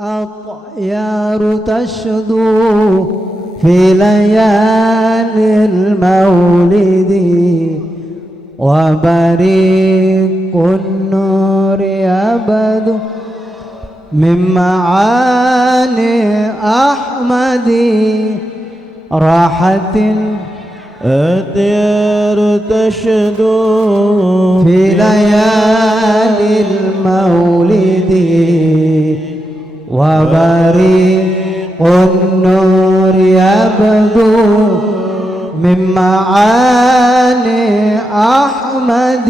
الأطيار تشدو في ليالي المولد وبريق النور يبدو من معاني أحمد راحة الأطيار تشدو في ليالي المولد وبريق النور يبدو من معاني أحمد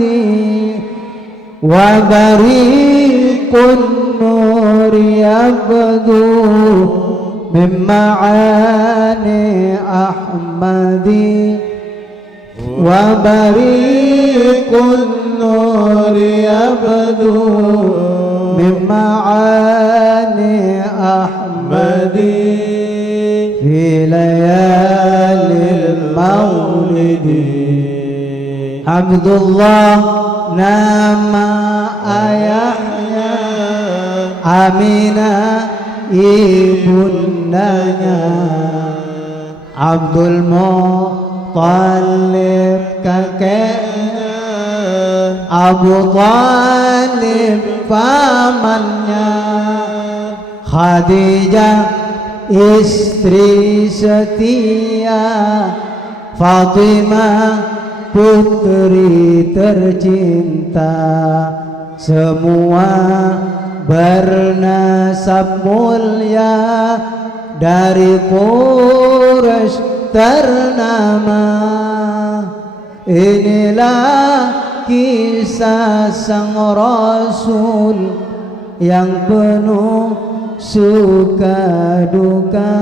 وبريق النور يبدو من معاني أحمد وبريق النور يبدو من معاني أحمد في ليالي المولد. عبد الله نام ayahnya Aminah ibundanya, Abdul Muttalib kakeknya, Abu Talib pamannya, Khadijah istri setia, Fatimah putri tercinta, semua bernasab mulia dari Quraisy ternama. Inilah kisah sang Rasul yang penuh suka duka.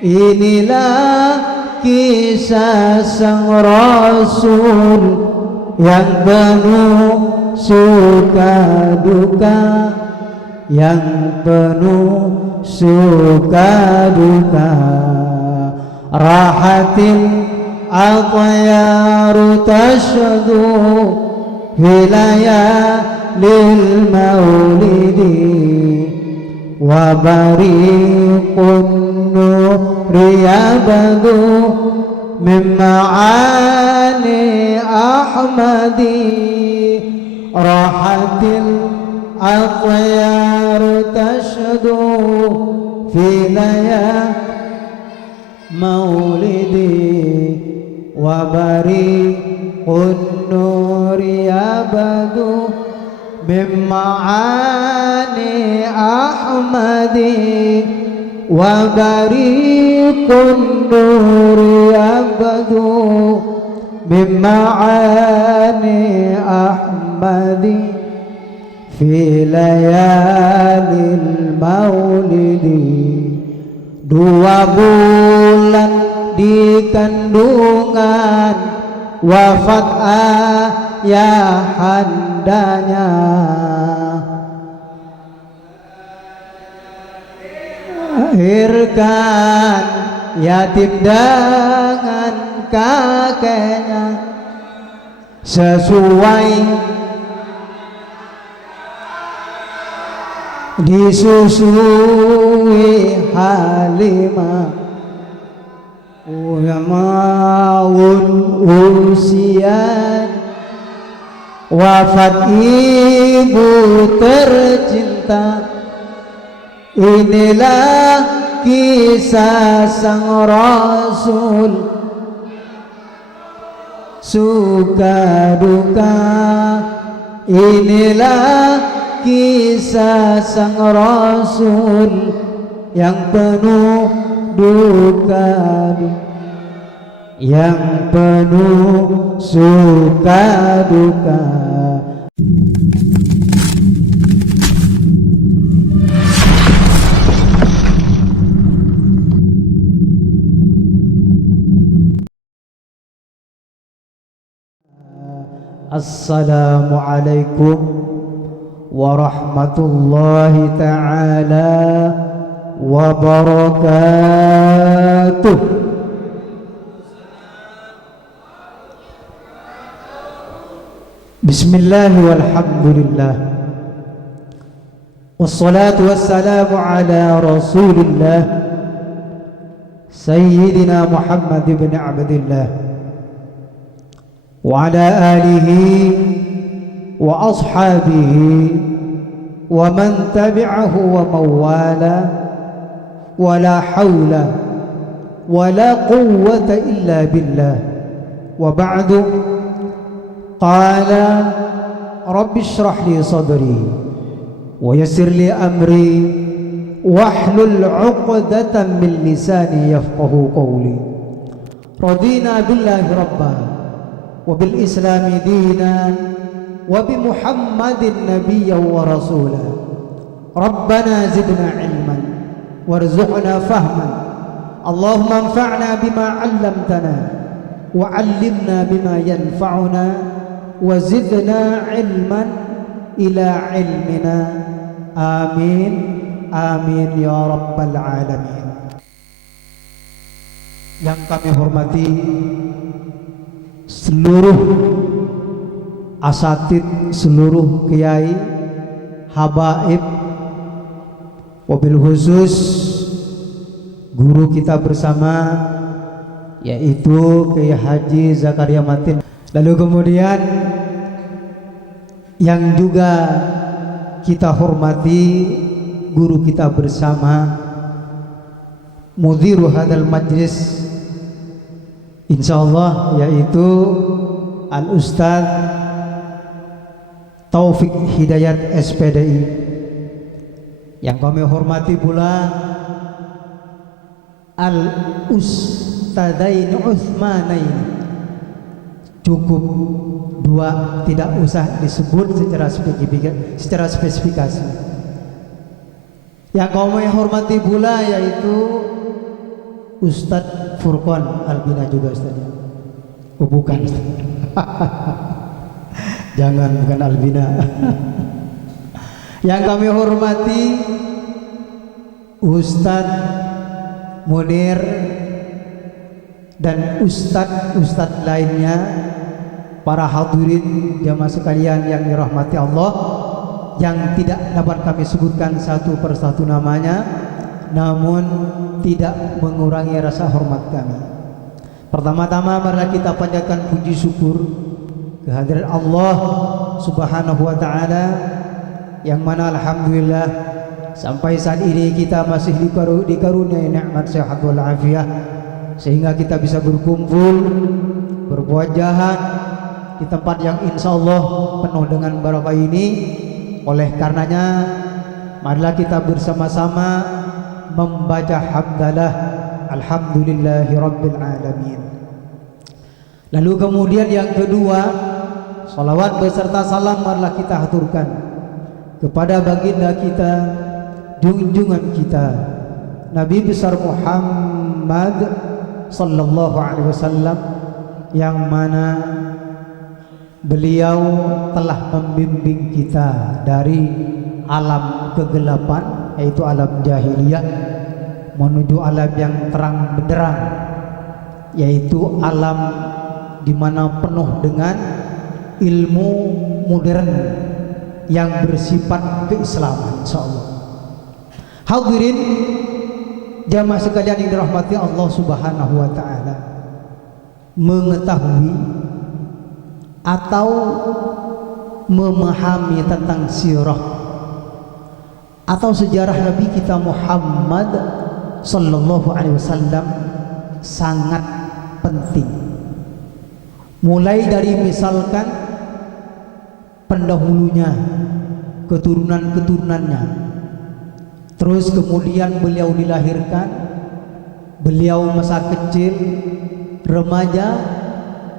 Inilah kisah sang Rasul yang penuh suka duka, yang penuh suka duka. Rahatin atyaru tashdu hilayalil maulidi wa bariqun nuri yabdu min ma'ani ahmadi. Rahatil athyar tashdu fi layal maulidi wa bariqun nuri yabdu min ma'ani ahmadi wa bariqun nuri yabdu min ma'ani ahmadi fi layalil maulidi. 2 bulan di kandungan wafat ayahandanya, lahirkan yatim dengan kakeknya sesuai disusui Halimah. Maun usia wafat ibu tercinta. Inilah kisah sang Rasul suka duka. Inilah kisah sang Rasul yang penuh duka, yang penuh suka duka. Assalamualaikum warahmatullahi ta'ala wabarakatuh. Bismillah walhamdulillah Wassalatu wassalamu ala Rasulillah Sayyidina Muhammad ibn Abdillah wa ala alihi wa ashabihi wa man tabi'ahu wa mawala wa la hawla wa la quwwata illa billah wa ba'du. Qala rabbi shrah li sadri wa yassir li amri wahlul 'uqdatam min lisani yafqahu qawli. Radina billahi rabba wa bil islami dina wa bi Muhammadin nabiyyan wa rasula. Rabbana zidna ilman warzuqna fahman. Allahumma anfa'na bima 'allamtana wa 'allimna bima yanfa'una wa zidna ilman ila ilmina. Amin amin ya rabbal alamin. Yang kami hormati seluruh asatid, seluruh kiai, habaib, wabil khusus guru kita bersama yaitu Kiai Haji Zakaria Matin. Lalu kemudian yang juga kita hormati guru kita bersama, mudiru hadal majlis insyaallah, yaitu Al Ustaz Taufik Hidayat SPDI. Yang kami hormati pula Al Ustadain Utsmanain. Cukup dua, tidak usah disebut secara spesifikasi. Yang kami hormati pula yaitu Ustadz Furqan Albina juga Ustaz. Oh bukan jangan, bukan Albina. Yang kami hormati Ustadz Munir dan ustadz lainnya, para hadirin jamaah sekalian yang dirahmati Allah, yang tidak dapat kami sebutkan satu persatu namanya, namun tidak mengurangi rasa hormat kami. Pertama-tama marilah kita panjatkan puji syukur kehadiran Allah Subhanahu wa taala, yang mana alhamdulillah sampai saat ini kita masih dikaruniai nikmat sehat wal afiah, sehingga kita bisa berkumpul berbuat-jahat di tempat yang insyaallah penuh dengan barakah ini. Oleh karenanya marilah kita bersama-sama membaca hamdalah alhamdulillahi rabbil alamin. Lalu kemudian yang kedua, salawat beserta salam marilah kita haturkan kepada baginda kita, junjungan kita, Nabi besar Muhammad sallallahu alaihi wasallam, yang mana beliau telah membimbing kita dari alam kegelapan, yaitu alam jahiliyah, menuju alam yang terang benderang, yaitu alam di mana penuh dengan ilmu modern yang bersifat keislaman insyaallah. Hadirin jamaah sekalian yang dirahmati Allah Subhanahu wa taala, mengetahui atau memahami tentang sirah atau sejarah Nabi kita Muhammad sallallahu alaihi wasallam sangat penting. Mulai dari misalkan pendahulunya, keturunan-keturunannya, terus kemudian beliau dilahirkan, beliau masa kecil, remaja,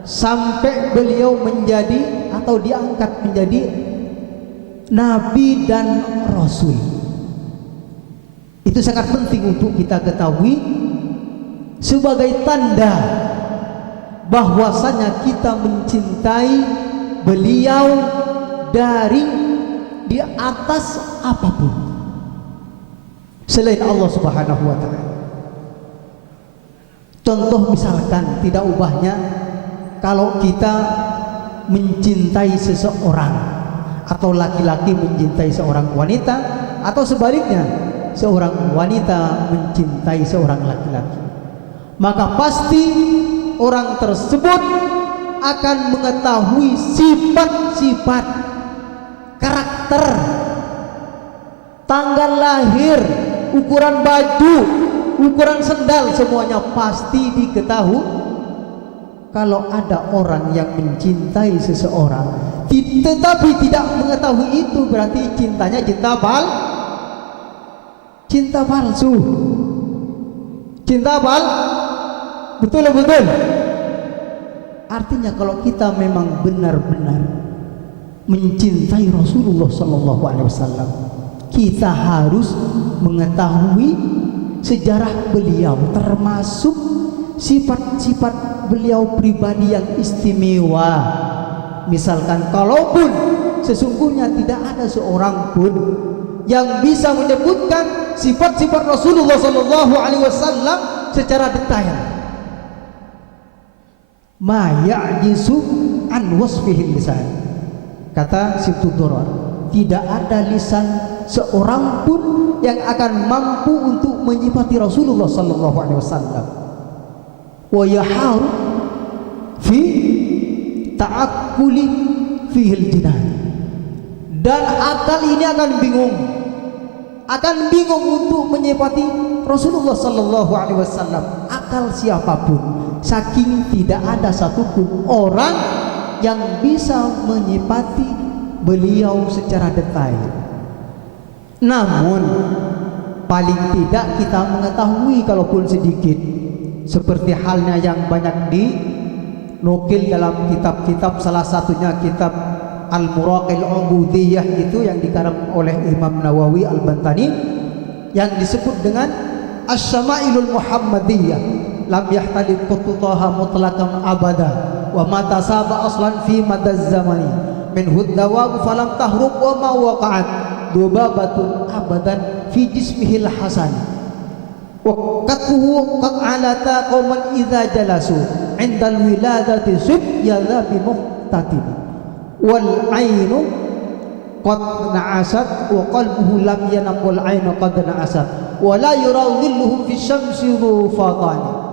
sampai beliau menjadi atau diangkat menjadi nabi dan rasul. Itu sangat penting untuk kita ketahui sebagai tanda bahwasanya kita mencintai beliau dari di atas apapun selain Allah Subhanahu wa taala. Contoh misalkan tidak ubahnya kalau kita mencintai seseorang atau laki-laki mencintai seorang wanita, atau sebaliknya seorang wanita mencintai seorang laki-laki, maka pasti orang tersebut akan mengetahui sifat-sifat, karakter, tanggal lahir, ukuran baju, ukuran sendal, semuanya pasti diketahui. Kalau ada orang yang mencintai seseorang tetapi tidak mengetahui itu, berarti cintanya cinta palsu, cinta betul. Artinya kalau kita memang benar-benar mencintai Rasulullah sallallahu alaihi wasallam, kita harus mengetahui sejarah beliau, termasuk sifat-sifat beliau pribadi yang istimewa. Misalkan, kalaupun sesungguhnya tidak ada seorang pun yang bisa menyebutkan sifat-sifat Rasulullah sallallahu alaihi wasallam secara detail, ma ya'jizu an wasfihi lisan, kata Sibtu Durar, tidak ada lisan seorang pun yang akan mampu untuk menyifati Rasulullah sallallahu alaihi wasallam. Wa yaharu fi ta'akkuli fihil jinan, dan akal ini akan bingung untuk menyifati Rasulullah sallallahu alaihi wasallam, akal siapapun, saking tidak ada satupun orang yang bisa menyifati beliau secara detail. Namun paling tidak kita mengetahui kalaupun sedikit, seperti halnya yang banyak dinukil dalam kitab-kitab, salah satunya kitab Al-Muraqil Ubudiyah itu yang dikarang oleh Imam Nawawi Al-Bantani, yang disebut dengan Asy-Syama'ilul Muhammadiyah, lam yahtalib qututaha mutlaqan abada wa ma tasaba aslan fi madaz zamani min huddawa falam tahrub wa ma waqa'at dubabatun abadan fi jismihil hasan wa qatuhu qad alata qauman idza jalasu indal wiladati subyadha bi muhtatib wal ainu qad na'asat wa qalbuhu lam yanam wal ainu qad na'asat wa la yurawdilluhum fi syamsi dhufatani.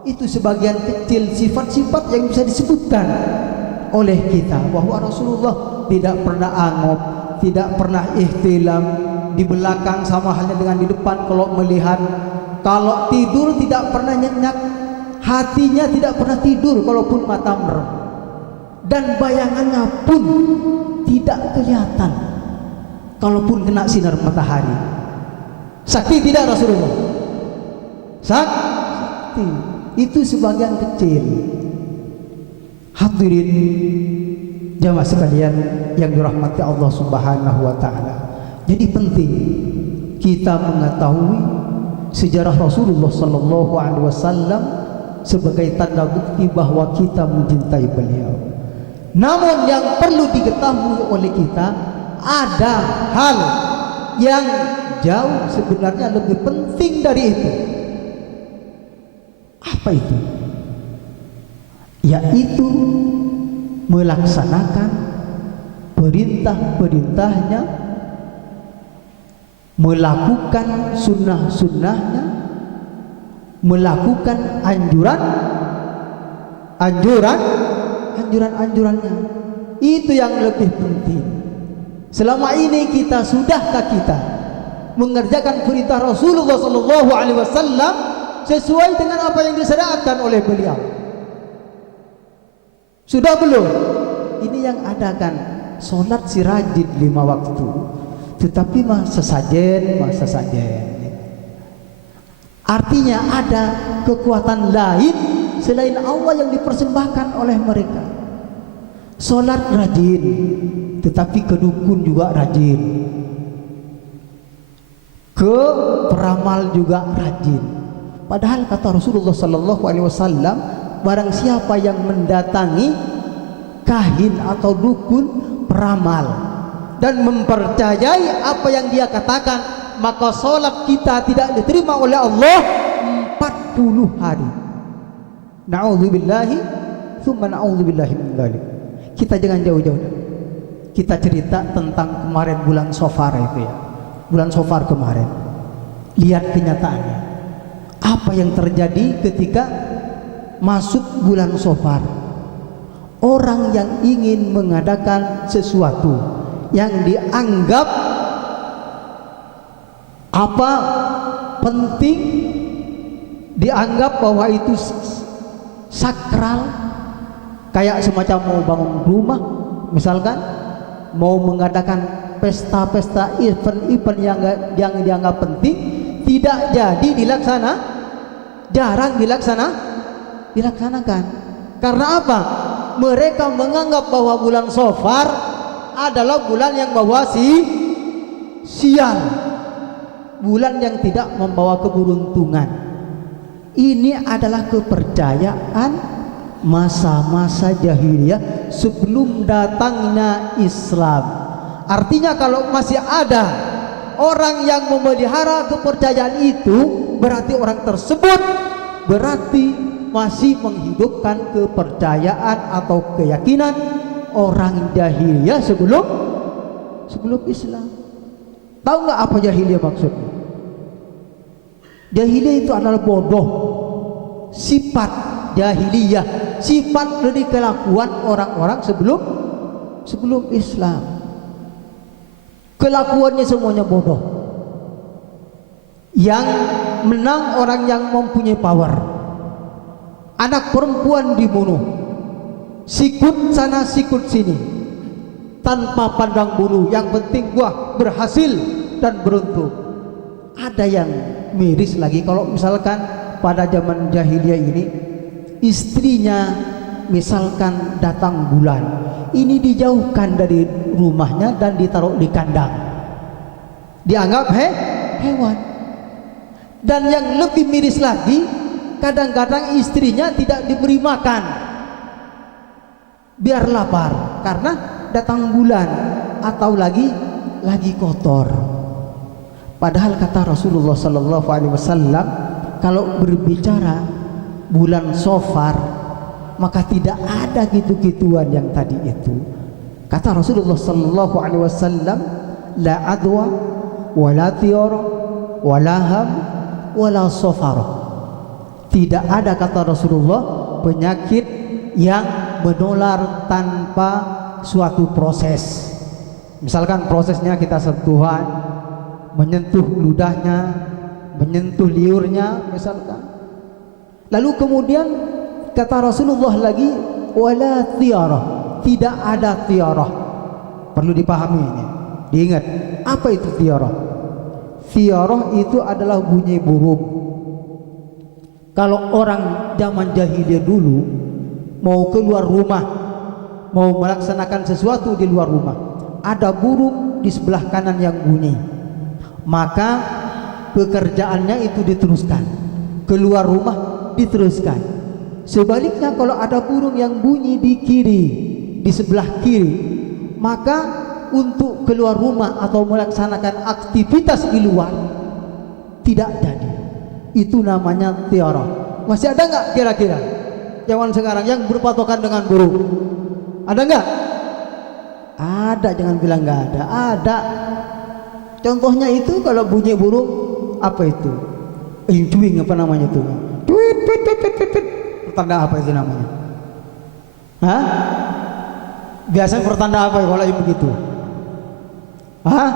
Itu sebagian kecil sifat-sifat yang bisa disebutkan oleh kita, bahwa Rasulullah tidak pernah angop, tidak pernah ihtilam, di belakang sama halnya dengan di depan kalau melihat, kalau tidur tidak pernah nyenyak, hatinya tidak pernah tidur kalaupun mata merem, dan bayangannya pun tidak kelihatan kalaupun kena sinar matahari. Sakti tidak Rasulullah? Sakti. Itu sebagian kecil. Hadirin jamaah sekalian yang dirahmati Allah Subhanahu wa taala. Jadi penting kita mengetahui sejarah Rasulullah sallallahu alaihi wasallam sebagai tanda bukti bahwa kita mencintai beliau. Namun yang perlu diketahui oleh kita, ada hal yang jauh sebenarnya lebih penting dari itu. Apa itu? Yaitu melaksanakan perintah-perintahnya, melakukan sunnah-sunnahnya, melakukan anjuran-anjurannya. Itu yang lebih penting. Selama ini sudahkah kita mengerjakan perintah Rasulullah sallallahu alaihi wasallam sesuai dengan apa yang disyariatkan oleh beliau? Sudah belum? Ini yang ada kan, sholat si rajin 5 waktu, tetapi masa sajen. Artinya ada kekuatan lain selain Allah yang dipersembahkan oleh mereka. Sholat rajin, tetapi ke dukun juga rajin, ke peramal juga rajin. Padahal kata Rasulullah sallallahu alaihi wasallam, barang siapa yang mendatangi kahin atau dukun, peramal, dan mempercayai apa yang dia katakan, maka sholat kita tidak diterima oleh Allah 40 hari. Na'udzubillahi tsumma na'udzubillahi min dzalik. Kita jangan jauh-jauh. Kita cerita tentang kemarin bulan Safar itu ya. bulan Safar kemarin. Lihat kenyataannya. Apa yang terjadi ketika masuk bulan Safar? Orang yang ingin mengadakan sesuatu yang dianggap apa penting, dianggap bahwa itu sakral, kayak semacam mau bangun rumah, misalkan mau mengadakan pesta-pesta, event-event yang dianggap penting, tidak jadi jarang dilaksanakan. Karena apa? Mereka menganggap bahwa bulan Safar adalah bulan yang membawa sial, bulan yang tidak membawa keberuntungan. Ini adalah kepercayaan masa-masa jahiliyah sebelum datangnya Islam. Artinya kalau masih ada orang yang memelihara kepercayaan itu, berarti orang tersebut masih menghidupkan kepercayaan atau keyakinan orang jahiliyah sebelum Islam. Tahu nggak apa jahiliyah maksudnya? Jahiliyah itu adalah bodoh. Sifat jahiliyah, sifat dari kelakuan orang-orang sebelum Islam. Kelakuannya semuanya bodoh. Yang menang orang yang mempunyai power. Anak perempuan dibunuh, sikut sana sikut sini, tanpa pandang bulu. Yang penting gua berhasil dan beruntung. Ada yang miris lagi kalau misalkan pada zaman jahiliyah ini istrinya misalkan datang bulan, ini dijauhkan dari rumahnya dan ditaruh di kandang, dianggap hewan. Dan yang lebih miris lagi, kadang-kadang istrinya tidak diberi makan biar lapar karena datang bulan atau lagi kotor. Padahal kata Rasulullah sallallahu alaihi wasallam, kalau berbicara bulan Safar maka tidak ada gitu-gituan yang tadi itu. Kata Rasulullah sallallahu alaihi wasallam, la adwa wala tiyara wala ham wala safara. Tidak ada, kata Rasulullah, penyakit yang menular tanpa suatu proses. Misalkan prosesnya kita sentuhan, menyentuh ludahnya, menyentuh liurnya misalkan. Lalu kemudian kata Rasulullah lagi, wala tiarah, tidak ada tiarah. Perlu dipahami ini, diingat, apa itu tiarah? Tiarah itu adalah bunyi burung. Kalau orang zaman jahiliyah dulu mau keluar rumah, mau melaksanakan sesuatu di luar rumah, ada burung di sebelah kanan yang bunyi, maka pekerjaannya itu diteruskan, keluar rumah diteruskan. Sebaliknya kalau ada burung yang bunyi di kiri, di sebelah kiri, maka untuk keluar rumah atau melaksanakan aktivitas di luar tidak jadi. Itu namanya tiara. Masih ada nggak kira-kira zaman sekarang yang berpatokan dengan burung? Ada nggak? Ada, jangan bilang nggak ada. Ada. Contohnya itu kalau bunyi burung, apa itu? Cuing, apa namanya itu? Tweet, tweet, tweet, tweet, tweet. Pertanda apa itu namanya? Hah? Biasanya pertanda apa ya kalau begitu? Hah?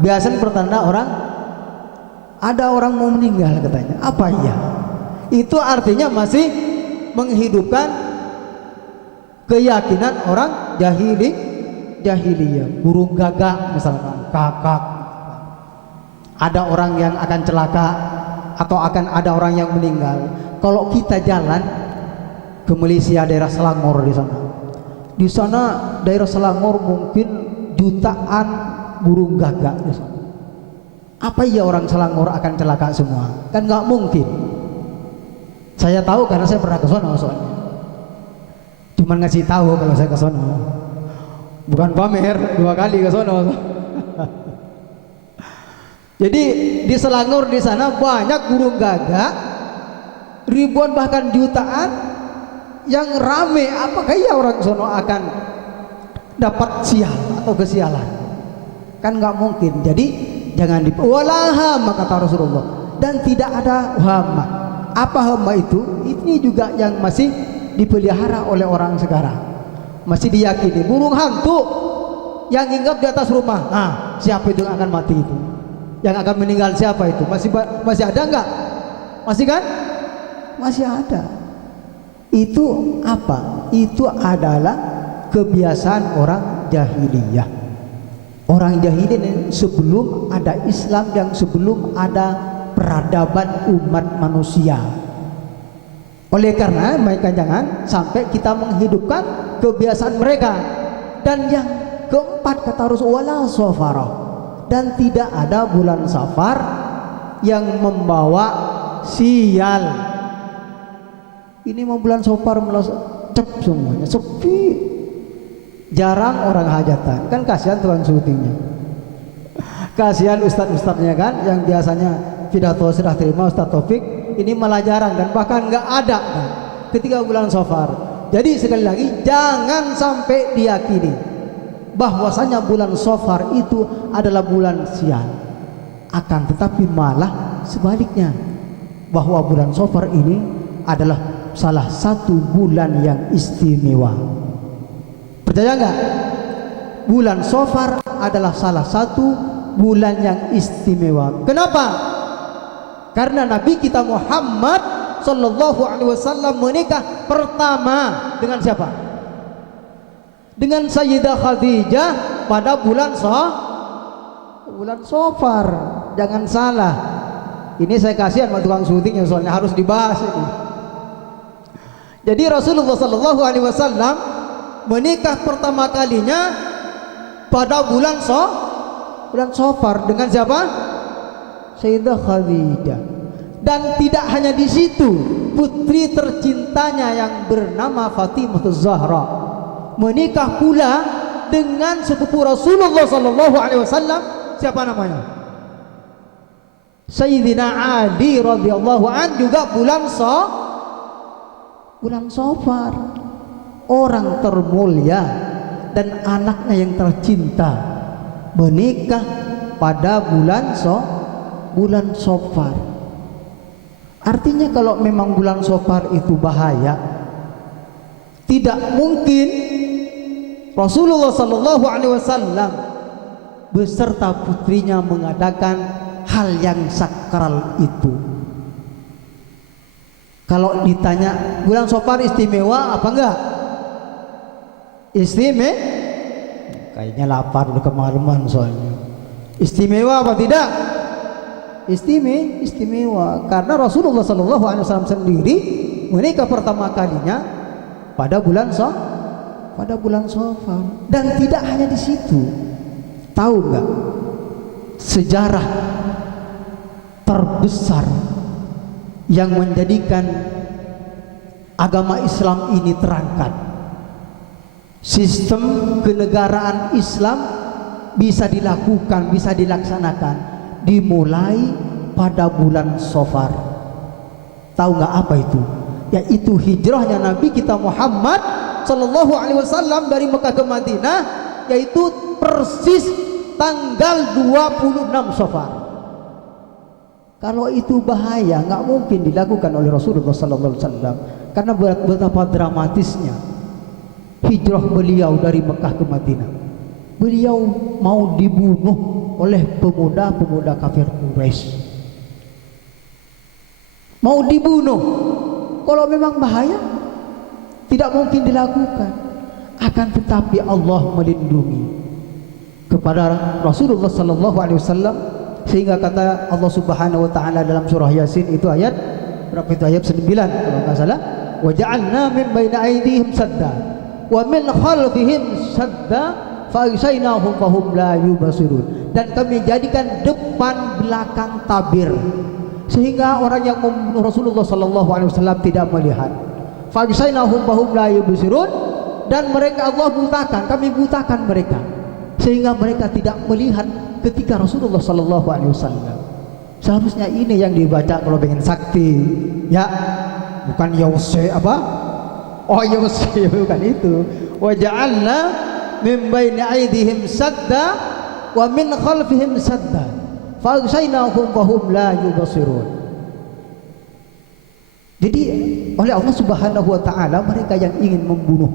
Biasanya pertanda ada orang mau meninggal katanya. Apa iya? Itu artinya masih menghidupkan keyakinan orang jahiliyah. Burung gagak misalkan, kakak. Ada orang yang akan celaka atau akan ada orang yang meninggal. Kalau kita jalan ke Malaysia, daerah Selangor di sana. Di sana daerah Selangor mungkin jutaan burung gagak di sana. Apa iya orang Selangor akan celaka semua? Kan nggak mungkin. Saya tahu karena saya pernah ke sono soalnya. Cuman ngasih tahu kalau saya ke sono. Bukan pamer, 2 kali ke sono. Jadi di Selangor di sana banyak burung gagak, ribuan bahkan jutaan yang rame. Apakah iya orang sono akan dapat sial atau kesialan? Kan nggak mungkin. Jadi jangan wala hama kata Rasulullah, dan tidak ada hama. Apa hama itu? Ini juga yang masih dipelihara oleh orang sekarang, masih diyakini burung hantu yang hinggap di atas rumah. Nah, siapa itu yang akan mati itu? Yang akan meninggal siapa itu? Masih ada enggak? Masih kan? Masih ada. Itu apa? Itu adalah kebiasaan orang jahiliyah. Orang jahiliyah sebelum ada Islam, yang sebelum ada peradaban umat manusia. Oleh karena mereka jangan sampai kita menghidupkan kebiasaan mereka. Dan yang keempat kata Rasulullah, safara, dan tidak ada bulan Safar yang membawa sial. Ini mau bulan Safar cep semuanya, sepi, jarang orang hajatan. Kan kasihan tukang syutingnya, kasihan ustadz-ustadznya kan, yang biasanya pidato sudah terima Ustadz Taufik, ini malah jarang dan bahkan nggak ada kan, ketika bulan Safar. Jadi sekali lagi jangan sampai diyakini bahwasanya bulan Safar itu adalah bulan sial. Akan tetapi malah sebaliknya, bahwa bulan Safar ini adalah salah satu bulan yang istimewa. Percaya nggak? Bulan Safar adalah salah satu bulan yang istimewa. Kenapa? Karena Nabi kita Muhammad Sallallahu Alaihi Wasallam menikah pertama dengan siapa? Dengan Sayyidah Khadijah pada bulan Safar. Jangan salah. Ini saya kasihan sama tukang syutingnya, soalnya harus dibahas ini. Jadi Rasulullah Sallallahu Alaihi Wasallam menikah pertama kalinya pada bulan Safar dengan siapa? Sayyidah Khadijah. Dan tidak hanya di situ, putri tercintanya yang bernama Fatimah Zahra menikah pula dengan sepupu Rasulullah Sallallahu Alaihi Wasallam. Siapa namanya? Sayyidina Ali radhiyallahu an, juga bulan Safar. Orang termulia dan anaknya yang tercinta menikah pada bulan Safar. Artinya kalau memang bulan Safar itu bahaya, tidak mungkin Rasulullah Sallallahu Alaihi Wasallam beserta putrinya mengadakan hal yang sakral itu. Kalau ditanya bulan Safar istimewa apa enggak? Istimewa? Kayaknya lapar udah kemalaman soalnya. Istimewa apa tidak? Istimewa karena Rasulullah Sallallahu Alaihi Wasallam sendiri menikah pertama kalinya pada bulan Safar. Dan tidak hanya di situ. Tahu nggak sejarah terbesar yang menjadikan agama Islam ini terangkat? Sistem kenegaraan Islam bisa dilakukan, bisa dilaksanakan dimulai pada bulan Safar. Tahu nggak apa itu? Yaitu hijrahnya Nabi kita Muhammad Sallallahu Alaihi Wasallam dari Mekah ke Madinah, yaitu persis tanggal 26 Safar. Kalau itu bahaya, nggak mungkin dilakukan oleh Rasulullah Sallallahu Alaihi Wasallam, karena betapa dramatisnya hijrah beliau dari Mekah ke Madinah. Beliau mau dibunuh oleh pemuda-pemuda kafir Quraisy. Mau dibunuh. Kalau memang bahaya, tidak mungkin dilakukan. Akan tetapi Allah melindungi kepada Rasulullah Sallallahu Alaihi Wasallam, sehingga kata Allah Subhanahu Wa Taala dalam surah Yasin itu ayat berapa itu? Ayat 9 kalau nggak salah. Wa ja'alna min baina aydihim sadda wa min khalfihim sadda fa agsaynahum fahum la yubsirun. Dan kami jadikan depan belakang tabir, sehingga orang yang membunuh Rasulullah Sallallahu Alaihi Wasallam tidak melihat. Fa agsaynahum fahum la yubsirun. Dan mereka Allah butakan, kami butakan mereka, sehingga mereka tidak melihat ketika Rasulullah Sallallahu Alaihi Wasallam. Seharusnya ini yang dibaca kalau pengen sakti, ya, bukan Yause apa? Oh Yause bukan itu. Wa ja'alna min baini aydihim sadda wa min khalfihim sadda. faghshaynahum fahum la yubsirun. Jadi oleh Allah Subhanahu wa taala mereka yang ingin membunuh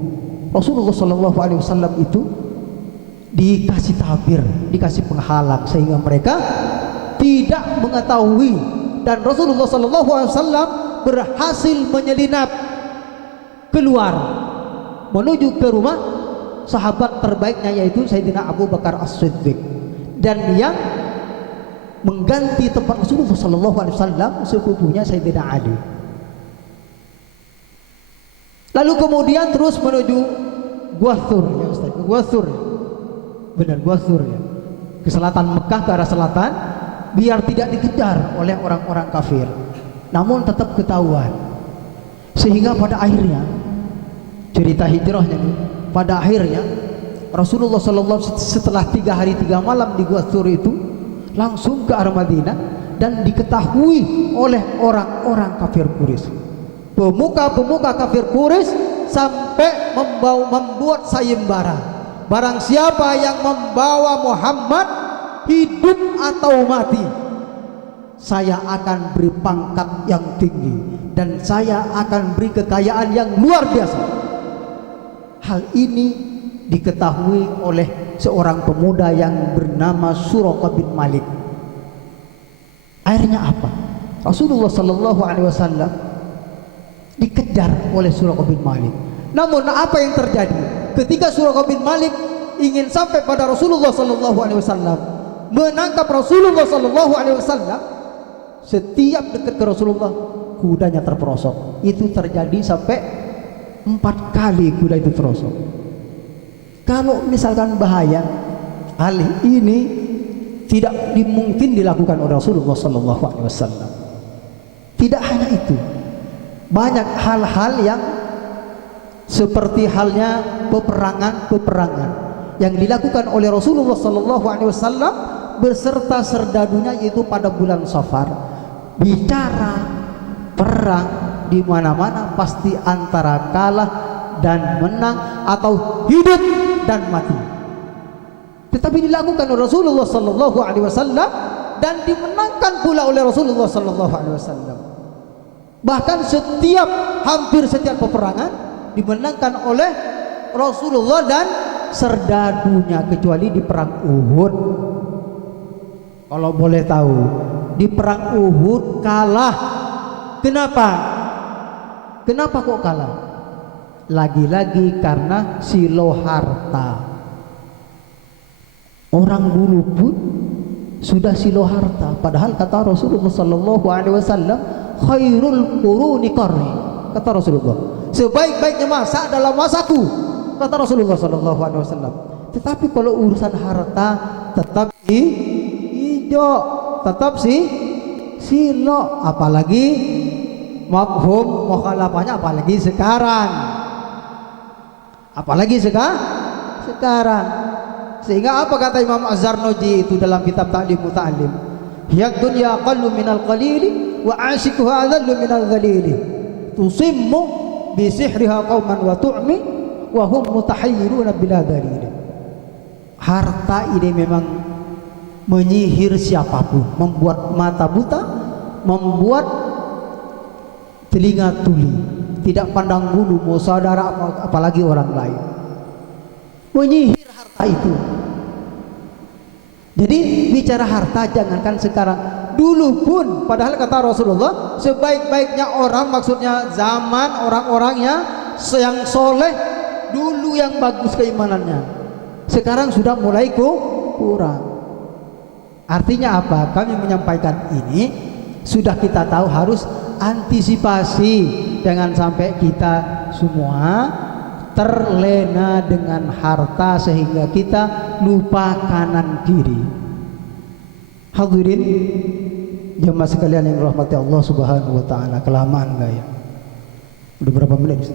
Rasulullah sallallahu alaihi wasallam itu dikasih tabir, dikasih penghalang sehingga mereka tidak mengetahui, dan Rasulullah sallallahu alaihi wasallam berhasil menyelinap keluar menuju ke rumah sahabat terbaiknya yaitu Sayyidina Abu Bakar As-Siddiq, dan yang mengganti tempat Rasulullah sallallahu alaihi wasallam sepupunya Sayyidina Ali. Lalu kemudian terus menuju Gua Thur, ya Ustaz, Gua Thur. Benar, Gua Thur ya. Ke selatan Mekah, ke arah selatan, biar tidak dikejar oleh orang-orang kafir. Namun tetap ketahuan. Sehingga pada akhirnya cerita hijrahnya ini, pada akhirnya Rasulullah SAW setelah 3 hari 3 malam di Gua Thur itu langsung ke arah Madinah, dan diketahui oleh orang-orang kafir Quraisy. Pemuka-pemuka kafir Quraisy sampai membuat sayembara. Barang siapa yang membawa Muhammad hidup atau mati, saya akan beri pangkat yang tinggi dan saya akan beri kekayaan yang luar biasa. Hal ini diketahui oleh seorang pemuda yang bernama Suraqah bin Malik. Akhirnya apa? Rasulullah sallallahu alaihi wasallam dikejar oleh Suraqah bin Malik. Namun apa yang terjadi? Ketika Suraqah bin Malik ingin sampai pada Rasulullah sallallahu alaihi wasallam, menangkap Rasulullah sallallahu alaihi wasallam, setiap dekat ke Rasulullah kudanya terperosok. Itu terjadi sampai 4 kali kuda itu terperosok. Kalau misalkan bahaya, hal ini tidak mungkin dilakukan oleh Rasulullah sallallahu alaihi wasallam. Tidak hanya itu, banyak hal-hal yang seperti halnya peperangan yang dilakukan oleh Rasulullah sallallahu alaihi wasallam beserta serdadunya, yaitu pada bulan Safar. Bicara perang di mana-mana pasti antara kalah dan menang atau hidup dan mati. Tetapi dilakukan oleh Rasulullah sallallahu alaihi wasallam dan dimenangkan pula oleh Rasulullah sallallahu alaihi wasallam. Bahkan hampir setiap peperangan dimenangkan oleh Rasulullah dan serdadunya, kecuali di perang Uhud. Kalau boleh tahu, di perang Uhud kalah. Kenapa? Kenapa kok kalah? Lagi-lagi karena silo harta. Orang dulu pun sudah silo harta, padahal kata Rasulullah sallallahu alaihi wasallam, khairul quruni qarni, kata Rasulullah, sebaik-baiknya masa adalah masaku, kata Rasulullah sallallahu alaihi wasallam. Tetapi kalau urusan harta tetap hijau, tetap silo, apalagi mafhum mukhalafahnya, apalagi sekarang. Sehingga apa kata Imam Az-Zarnuji itu dalam kitab Ta'lim Muta'allim, hiya dunya aqallu minal qalili wa ashikuha adallu minal dhalili, tusimmu bi sihriha qauman wa tu'mi wa hum mutahayyiruna bila dalil. Harta ini memang menyihir siapapun, membuat mata buta, membuat telinga tuli, tidak pandang bulu mau saudara apalagi orang lain. Menyihir harta itu. Jadi bicara harta jangankan sekarang, dulu pun padahal kata Rasulullah, sebaik-baiknya orang, maksudnya zaman orang-orangnya yang soleh dulu, yang bagus keimanannya, sekarang sudah mulai kurang. Artinya apa? Kami menyampaikan ini sudah kita tahu harus antisipasi, jangan sampai kita semua terlena dengan harta sehingga kita lupa kanan kiri. Hadirin jemaah sekalian yang dirahmati Allah Subhanahu wa taala, kelamaan enggak ya? Udah berapa menit?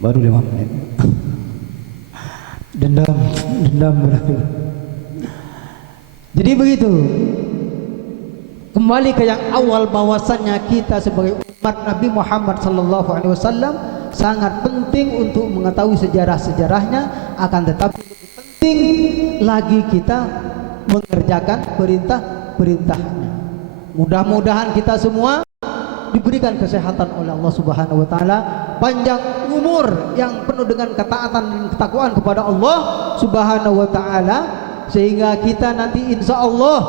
Baru 5 menit. Dendam berakhir. Jadi begitu. Kembali ke yang awal, bahwasannya kita sebagai umat Nabi Muhammad sallallahu alaihi wasallam sangat penting untuk mengetahui sejarah-sejarahnya, akan tetapi lebih penting lagi kita mengerjakan perintah-perintahnya. Mudah-mudahan kita semua diberikan kesehatan oleh Allah Subhanahu wa taala, panjang umur yang penuh dengan ketaatan dan ketakwaan kepada Allah Subhanahu wa taala, sehingga kita nanti insya Allah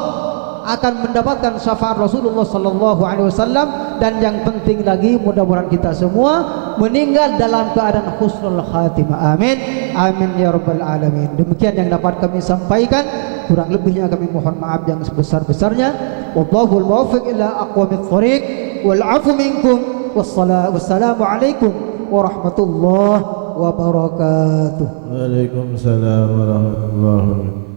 akan mendapatkan syafaat Rasulullah sallallahu alaihi wasallam. Dan yang penting lagi, mudah-mudahan kita semua meninggal dalam keadaan husnul khatimah. Amin amin ya rabbal alamin. Demikian yang dapat kami sampaikan, kurang lebihnya kami mohon maaf yang sebesar-besarnya. Wallahul muwaffiq ila aqwamit thoriq wal afu minkum. Wassalamu alaikum warahmatullahi wabarakatuh. Waalaikumsalam warahmatullahi wabarakatuh.